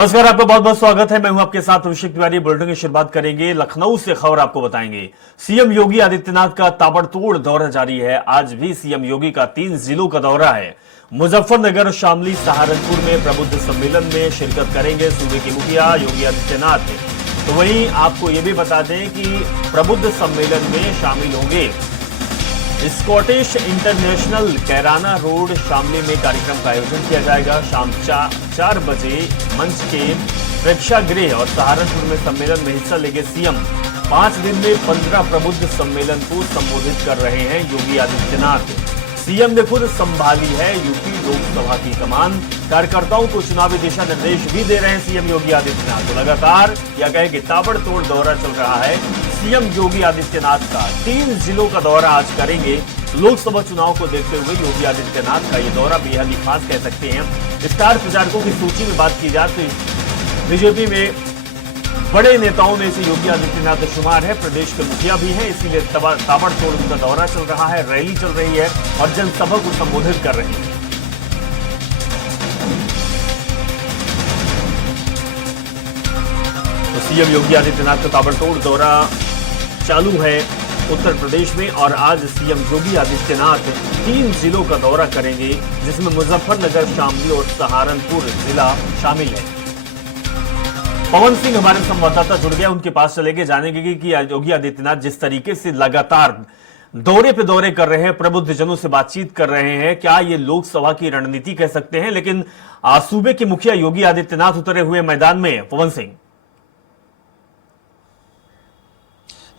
नमस्कार, आपका बहुत बहुत स्वागत है। मैं हूं आपके साथ अभिषेक तिवारी। बुलेटिन की शुरुआत करेंगे लखनऊ से। खबर आपको बताएंगे, सीएम योगी आदित्यनाथ का ताबड़तोड़ दौरा जारी है। आज भी सीएम योगी का 3 जिलों का दौरा है। मुजफ्फरनगर, शामली, सहारनपुर में प्रबुद्ध सम्मेलन में शिरकत करेंगे सूबे के मुखिया योगी आदित्यनाथ। तो वहीं आपको यह भी बता दें कि प्रबुद्ध सम्मेलन में शामिल होंगे Scottish international Kairana road Shamli में कार्यक्रम का आयोजन किया जाएगा। शाम 4 बजे मंच के प्रेक्षागृह और सहारनपुर में सम्मेलन में हिस्सा लेंगे सीएम। 5 दिन में 15 प्रबुद्ध सम्मेलन को संबोधित कर रहे हैं योगी आदित्यनाथ। सीएम ने खुद संभाली है यूपी लोकसभा की कमान। कार्यकर्ताओं को चुनावी दिशा निर्देश भी दे रहे हैं सीएम योगी आदित्यनाथ। तो लगातार या कहें कि ताबड़तोड़ दौरा चल रहा है सीएम योगी आदित्यनाथ का। 3 जिलों का दौरा आज करेंगे। लोकसभा चुनाव को देखते हुए योगी आदित्यनाथ का यह दौरा बेहद ही खास कह सकते हैं। स्टार प्रचारकों की सूची में बात की जाए तो बीजेपी में बड़े नेताओं में से योगी आदित्यनाथ शुमार है। प्रदेश के मुखिया भी हैं, इसीलिए ताबड़तोड़ उनका दौरा चल रहा है, रैली चल रही है और जनसभा को संबोधित कर रहे हैं। तो सीएम योगी आदित्यनाथ का ताबड़तोड़ दौरा चालू है उत्तर प्रदेश में और आज सीएम योगी आदित्यनाथ 3 जिलों का दौरा करेंगे, जिसमें मुजफ्फरनगर, शामली और सहारनपुर जिला शामिल है। पवन सिंह हमारे संवाददाता जुड़ गया, उनके पास चलेंगे, जानेंगे कि योगी आदित्यनाथ जिस तरीके से लगातार दौरे पे दौरे कर रहे हैं, प्रबुद्ध जनों से बातचीत कर रहे हैं, क्या ये लोकसभा की रणनीति कह सकते हैं? लेकिन सूबे के मुखिया योगी आदित्यनाथ उतरे हुए मैदान में। पवन सिंह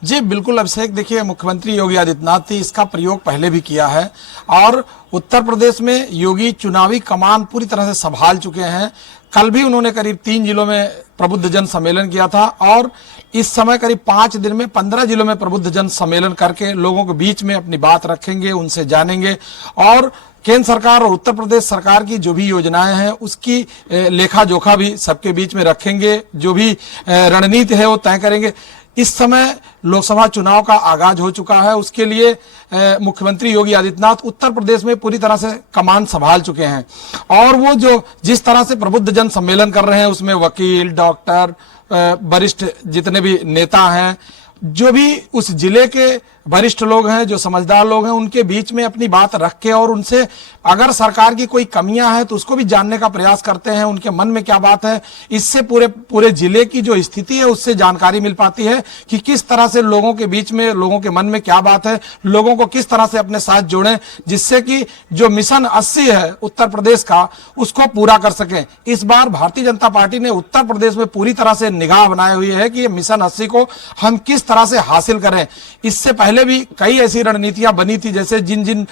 जी बिल्कुल अभिषेक, देखिए मुख्यमंत्री योगी आदित्यनाथ ने इसका प्रयोग पहले भी किया है और उत्तर प्रदेश में योगी चुनावी कमान पूरी तरह से संभाल चुके हैं। कल भी उन्होंने करीब 3 जिलों में प्रबुद्ध जन सम्मेलन किया था और इस समय करीब 5 दिन में 15 जिलों में प्रबुद्ध जन सम्मेलन करके लोगों के बीच में अपनी बात रखेंगे, उनसे जानेंगे और केंद्र सरकार और उत्तर प्रदेश सरकार की जो भी योजनाएं हैं उसकी लेखा जोखा भी सबके बीच में रखेंगे। जो भी रणनीति है वो तय करेंगे। इस समय लोकसभा चुनाव का आगाज हो चुका है, उसके लिए मुख्यमंत्री योगी आदित्यनाथ उत्तर प्रदेश में पूरी तरह से कमान संभाल चुके हैं और वो जो जिस तरह से प्रबुद्ध जन सम्मेलन कर रहे हैं उसमें वकील, डॉक्टर, वरिष्ठ जितने भी नेता हैं, जो भी उस जिले के वरिष्ठ लोग हैं, जो समझदार लोग हैं, उनके बीच में अपनी बात रख के और उनसे अगर सरकार की कोई कमियां हैं तो उसको भी जानने का प्रयास करते हैं, उनके मन में क्या बात है। इससे पूरे जिले की जो स्थिति है उससे जानकारी मिल पाती है कि किस तरह से लोगों के बीच में, लोगों के मन में क्या बात है, लोगों को किस तरह से अपने साथ जोड़ें, जिससे कि जो मिशन 80 है उत्तर प्रदेश का उसको पूरा कर सकें। इस बार भारतीय जनता पार्टी ने उत्तर प्रदेश में पूरी तरह से निगाह बनाई हुई है कि मिशन 80 को हम किस तरह से हासिल करें। इससे पहले भी कई ऐसी रणनीतियां बनी थी, जैसे जिन जिन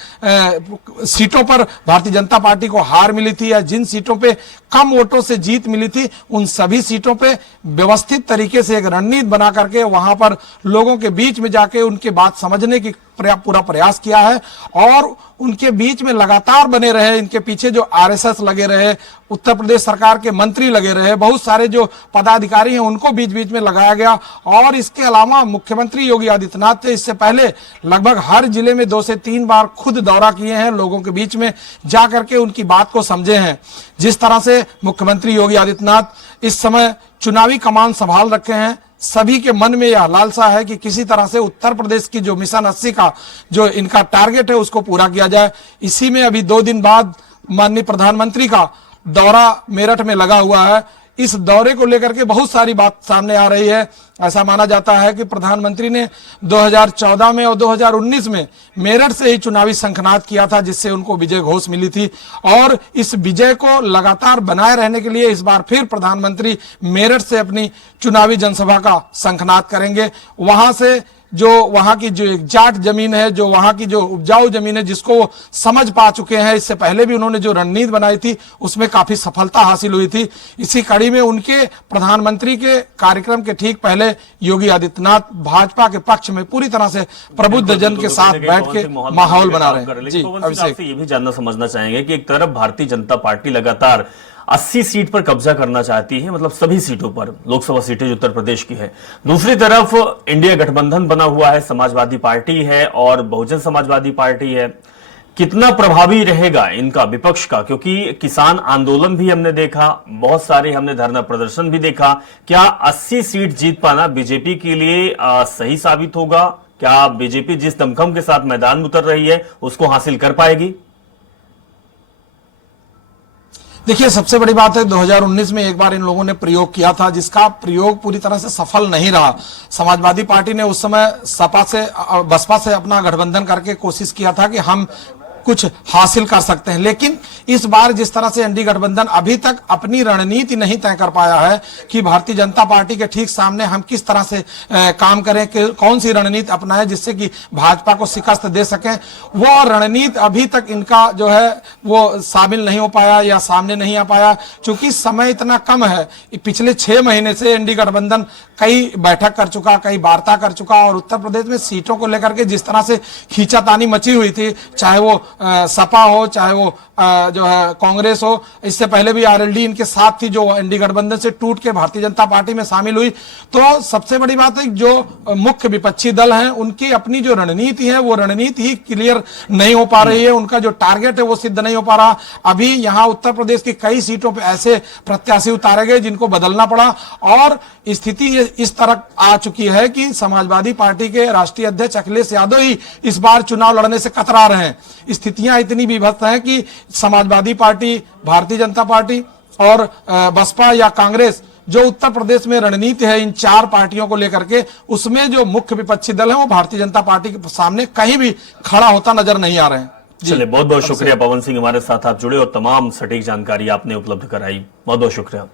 सीटों पर भारतीय जनता पार्टी को हार मिली थी या जिन सीटों पे कम वोटों से जीत मिली थी, उन सभी सीटों पे व्यवस्थित तरीके से एक रणनीति बना करके वहां पर लोगों के बीच में जाके उनकी बात समझने की पूरा प्रयास किया है और उनके बीच में लगातार बने रहे। इनके पीछे जो आरएसएस लगे रहे, उत्तर प्रदेश सरकार के मंत्री लगे रहे, बहुत सारे जो पदाधिकारी हैं उनको बीच बीच में लगाया गया और इसके अलावा मुख्यमंत्री योगी आदित्यनाथ ने इससे पहले लगभग हर जिले में 2 से 3 बार खुद दौरा किए हैं, लोगों के बीच में जा करके उनकी बात को समझे हैं। जिस तरह से मुख्यमंत्री योगी आदित्यनाथ इस समय चुनावी कमान संभाल रखे हैं, सभी के मन में यह लालसा है कि किसी तरह से उत्तर प्रदेश की जो मिशन 80 का जो इनका टारगेट है उसको पूरा किया जाए। इसी में अभी 2 दिन बाद माननीय प्रधानमंत्री का दौरा मेरठ में लगा हुआ है। इस दौरे को लेकर के बहुत सारी बात सामने आ रही है। ऐसा माना जाता है कि प्रधानमंत्री ने 2014 में और 2019 में मेरठ से ही चुनावी शंखनाद किया था, जिससे उनको विजय घोष मिली थी और इस विजय को लगातार बनाए रहने के लिए इस बार फिर प्रधानमंत्री मेरठ से अपनी चुनावी जनसभा का शंखनाद करेंगे। वहां से जो वहां की जो एक जाट जमीन है, जो वहां की जो उपजाऊ जमीन है, जिसको वो समझ पा चुके हैं, इससे पहले भी उन्होंने जो रणनीति बनाई थी उसमें काफी सफलता हासिल हुई थी। इसी कड़ी में उनके प्रधानमंत्री के कार्यक्रम के ठीक पहले योगी आदित्यनाथ भाजपा के पक्ष में पूरी तरह से प्रबुद्ध जन के साथ बैठ के माहौल बना रहे हैं। जी अभिषेक, ये भी जानना समझना चाहेंगे कि एक तरफ भारतीय जनता पार्टी लगातार 80 सीट पर कब्जा करना चाहती है, मतलब सभी सीटों पर, लोकसभा सीटें जो उत्तर प्रदेश की है। दूसरी तरफ इंडिया गठबंधन बना हुआ है, समाजवादी पार्टी है और बहुजन समाजवादी पार्टी है। कितना प्रभावी रहेगा इनका विपक्ष का, क्योंकि किसान आंदोलन भी हमने देखा, बहुत सारे हमने धरना प्रदर्शन भी देखा। क्या 80 सीट जीत पाना बीजेपी के लिए सही साबित होगा? क्या बीजेपी जिस दमखम के साथ मैदान में उतर रही है उसको हासिल कर पाएगी? देखिए, सबसे बड़ी बात है 2019 में एक बार इन लोगों ने प्रयोग किया था, जिसका प्रयोग पूरी तरह से सफल नहीं रहा। समाजवादी पार्टी ने उस समय बसपा से अपना गठबंधन करके कोशिश किया था कि हम कुछ हासिल कर सकते हैं, लेकिन इस बार जिस तरह से एनडीए गठबंधन अभी तक अपनी रणनीति नहीं तय कर पाया है कि भारतीय जनता पार्टी के ठीक सामने हम किस तरह से काम करें, कि कौन सी रणनीति अपनाएं जिससे कि भाजपा को शिकस्त दे सकें, वो रणनीति अभी तक इनका जो है वो शामिल नहीं हो पाया या सामने नहीं आ पाया। चूंकि समय इतना कम है, पिछले 6 महीने से एनडीए गठबंधन कई बैठक कर चुका, कई वार्ता कर चुका, और उत्तर प्रदेश में सीटों को लेकर के जिस तरह से खींचातानी मची हुई थी, चाहे वो सपा हो, चाहे वो जो है कांग्रेस हो, इससे पहले भी आरएलडी इनके साथ थी जो एनडीए गठबंधन से टूट के भारतीय जनता पार्टी में शामिल हुई। तो सबसे बड़ी बात है जो मुख्य विपक्षी दल हैं उनकी अपनी जो रणनीति है वो रणनीति ही क्लियर नहीं हो पा रही है, उनका जो टारगेट है वो सिद्ध नहीं हो पा रहा। अभी यहाँ उत्तर प्रदेश की कई सीटों पर ऐसे प्रत्याशी उतारे गए जिनको बदलना पड़ा, और स्थिति इस तरह आ चुकी है कि समाजवादी पार्टी के राष्ट्रीय अध्यक्ष अखिलेश यादव ही इस बार चुनाव लड़ने से कतरा रहे हैं। स्थितियां इतनी विभत्स हैं कि समाजवादी पार्टी, भारतीय जनता पार्टी और बसपा या कांग्रेस जो उत्तर प्रदेश में रणनीति है इन 4 पार्टियों को लेकर के, उसमें जो मुख्य विपक्षी दल है वो भारतीय जनता पार्टी के सामने कहीं भी खड़ा होता नजर नहीं आ रहे हैं। चलिए, बहुत बहुत शुक्रिया पवन सिंह, हमारे साथ आप जुड़े और तमाम सटीक जानकारी आपने उपलब्ध कराई। बहुत बहुत शुक्रिया।